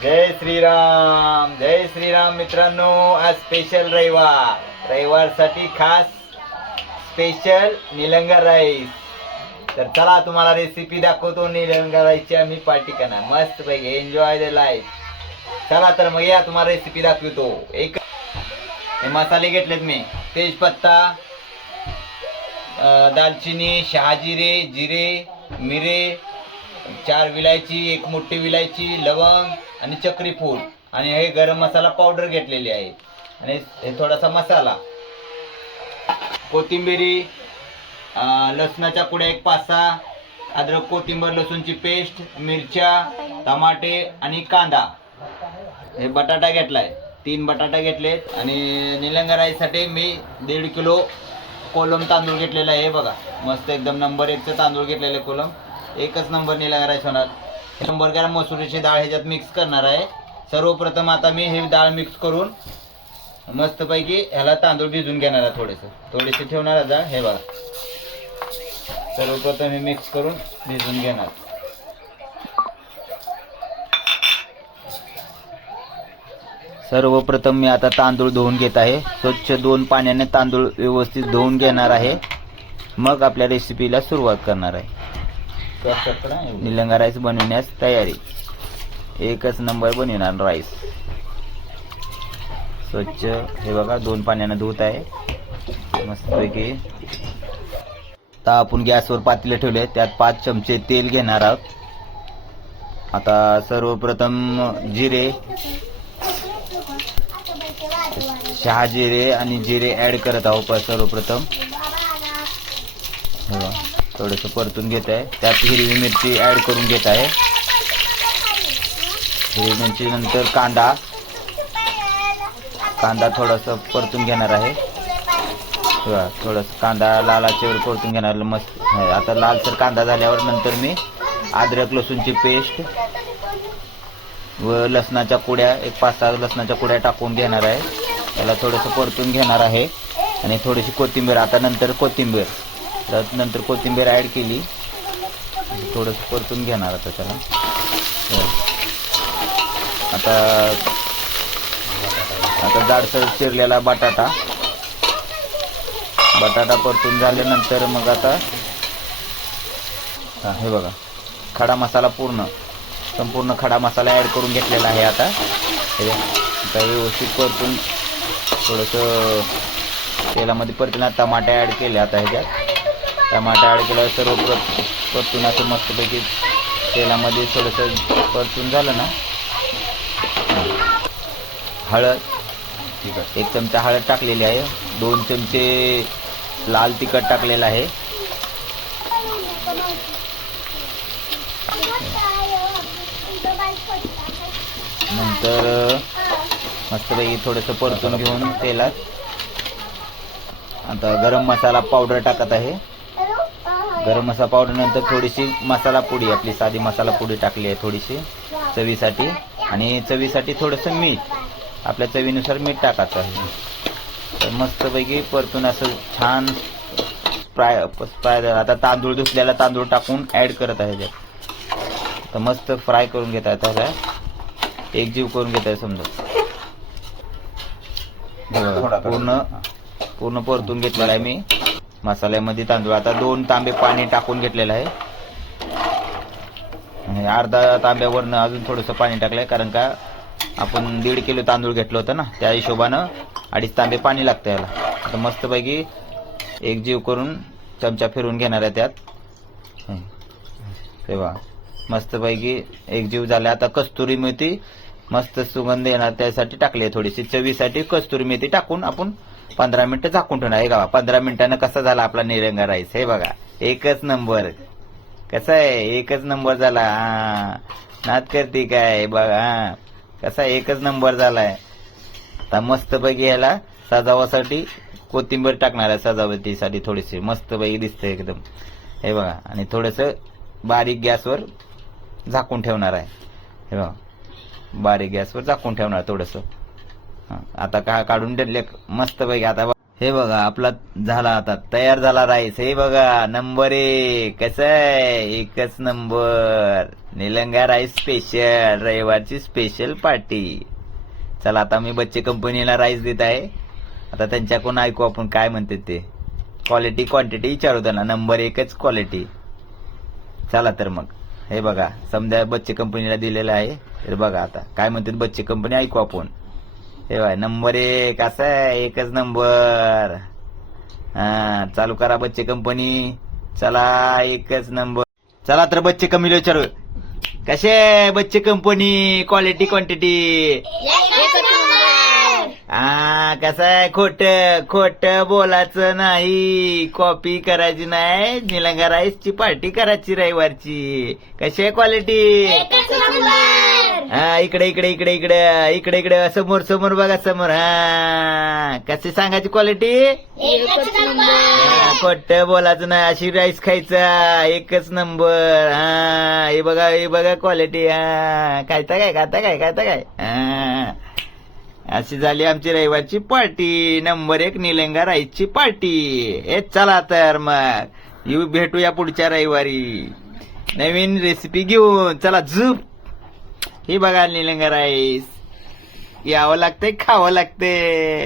जय श्रीराम मित्रांनो. आज स्पेशल रविवारसाठी खास स्पेशल निलंगा राईस. तर चला तुम्हाला रेसिपी दाखवतो निलंगा राईसची. आम्ही पार्टी करणार मस्त पैकी. Enjoy the life. चला तर मग या तुम्हाला रेसिपी दाखवतो. एक हे मसाले घेतलेत मी. तेजपत्ता, दालचिनी, शहाजिरे, जिरे, मिरे, 4 विलायची, 1 मोठी विलायची, लवंग आणि चक्री फूल आणि हे गरम मसाला पावडर घेतलेली आहे आणि हे थोडासा मसाला, कोथिंबिरी, लसणाच्या कुड्या 1 5-6, अद्रक कोथिंबीर लसूणची पेस्ट, मिरच्या, टमाटे आणि कांदा. हे बटाटा घेतलाय, 3 बटाटा घेतलेत. आणि निलंगा राईससाठी मी 1.5 किलो कोलम तांदूळ घेतलेला आहे. बघा मस्त एकदम नंबर 1चा तांदूळ घेतलेले. कोलम एकच नंबर निलंगा राईस होणार. 100 ग्रॅम मसुरीची डाळ ह्याच्यात मिक्स करणार आहे. सर्वप्रथम आता मी हे डाळ मिक्स करून मस्तपैकी ह्याला तांदूळ भिजून घेणार आहे. थोडेसे ठेवणार आहे. हे बघा सर्वप्रथम हे मिक्स करून भिजून घेणार. सर्वप्रथम मी आता तांदूळ धुवून घेत आहे. स्वच्छ 2 पाण्याने तांदूळ व्यवस्थित धुवून घेणार आहे. मग आपल्या रेसिपीला सुरुवात करणार आहे. निलंगा राईस बनवण्यास तयारी. एकच नंबर बनवणार राईस. स्वच्छ हे बघा 2 पाण्याने धुत आहे मस्तपैकी. आता आपण गॅसवर पातेले ठेवले. त्यात 5 चमचे तेल घेणार आहोत. आता सर्वप्रथम जिरे, शहाजिरे आणि जिरे ऍड करत आहोत. सर्वप्रथम थोडंसं परतून घेत आहे. त्यात हिरवी मिरची ऍड करून घेत आहे. हिरवी मिरची नंतर कांदा थोडासा परतून घेणार आहे. थोडंसं कांदा लालाचेवर परतून घेणार. मस्त. आता लालसर कांदा झाल्यावर नंतर मी अद्रक लसूणची पेस्ट व लसणाच्या कुड्या 1 5-6 लसणाच्या कुड्या टाकून घेणार आहे. त्याला थोडंसं परतून घेणार आहे. आणि थोडीशी कोथिंबीर. आता नंतर कोथिंबीर ऍड केली. थोडंसं परतून घेणार आता त्याला. आता जाडसर चिरलेला बटाटा परतून झाल्यानंतर मग आता हे बघा खडा मसाला संपूर्ण खडा मसाला ऍड करून घेतलेला आहे. आता व्यवस्थित परतून थोडंसं तेलामध्ये परतून टमाटे ऍड केले. आता ह्याच्यात टमाटे ऍड केल्यावर सर्व परतून असं मस्तपैकी तेलामध्ये थोडंसं परतून झालं ना. हळद 1 चमचा हळद टाकलेली आहे. 2 चमचे लाल तिखट टाकलेलं आहे. नंतर मस्तपैकी थोडंसं परतून घेऊन तेलात आता गरम मसाला पावडर टाकत आहे. गरम मसाला पावडर नंतर थोडीशी मसाला पुडी, आपली साधी मसाला पुडी टाकली आहे थोडीशी चवीसाठी. आणि चवीसाठी थोडंसं मीठ, आपल्या चवीनुसार मीठ टाकायचं आहे. तर मस्तपैकी परतून असं छान फ्राय. आता तांदूळ धुतलेला तांदूळ टाकून ऍड करत आहे त्यात. तर मस्त फ्राय करून घेत आहे. त्याला एकजीव करून घेत आहे. समजा पूर्ण परतून घेतलेला आहे मी मसाल्यामध्ये तांदूळ. आता 2 तांबे पाणी टाकून घेतलेलं आहे. अर्धा तांब्यावरनं अजून थोडंसं पाणी टाकलंय. कारण का आपण 1.5 किलो तांदूळ घेतलं होतं ना, त्या हिशोबानं 2.5 तांबे पाणी लागतं याला. आता मस्तपैकी एकजीव करून चमचा फिरून घेणार आहे त्यात. तेव्हा मस्तपैकी एकजीव झाला. आता कस्तुरी मेथी मस्त सुगंध येणार त्यासाठी टाकली आहे थोडीशी. चवीसाठी कस्तुरी मेथी टाकून आपण 15 मिनिटं झाकून ठेवणार. हे बघा 15 मिनिटांना कसा झाला आपला निलंगा राईस. हे बघा एकच नंबर. कसा आहे? एकच नंबर झाला. नाद करते काय बघा. कसा एकच नंबर झालाय. आता मस्तपैकी ह्याला सजावासाठी कोथिंबीर टाकणार आहे. सजावटीसाठी थोडीशी मस्तपैकी दिसतंय एकदम. हे बघा. आणि थोडंसं बारीक गॅसवर झाकून ठेवणार आहे. हे बघा बारीक गॅसवर झाकून ठेवणार थोडंसं. आता काढून ठेवले मस्तपैकी. आता हे बघा आपला झाला आता तयार झाला राईस. हे बघा नंबर 1 कसं आहे, एकच नंबर. निलंगा राईस स्पेशल, रविवारची स्पेशल पार्टी. चला आता मी बच्चे कंपनीला राईस देत आहे. आता त्यांच्याकडून ऐकू आपण काय म्हणते ते. क्वालिटी क्वांटिटी विचारू त्यांना. नंबर 1च क्वालिटी. चला तर मग हे बघा समजा बच्चे कंपनीला दिलेलं आहे. तर बघा आता काय म्हणतात बच्चे कंपनी, ऐकू आपण. हे बघा नंबर 1 असं आहे, एकच नंबर. हा चालू करा बच्चे कंपनी. चला एकच नंबर. चला तर बच्चे कंपनीला विचारू कसे बच्चे कंपनी, क्वालिटी क्वांटिटी. हा कसं आहे, खोट बोलायचं नाही, कॉपी करायची नाही, निलंगा राईसची पार्टी करायची रविवारची. कशी आहे क्वालिटी. हा इकडे इकडे इकडे इकडे इकडे इकडे समोर समोर बघा समोर. हा कशी सांगायची क्वालिटी. खोट बोलायचं नाही, अशी राईस खायचा, एकच नंबर. हा हे बघा क्वालिटी. हा खायचा काय खाता काय. हा अशी झाली आमची रविवारची पार्टी. नंबर 1 निलंगा राईसची पार्टी. हे चला तर मग येऊ भेटूया पुढच्या रविवारी नवीन रेसिपी घेऊन. चला झुप. ही बघा निलंगा राईस. यावं लागतंय, खावं लागतंय.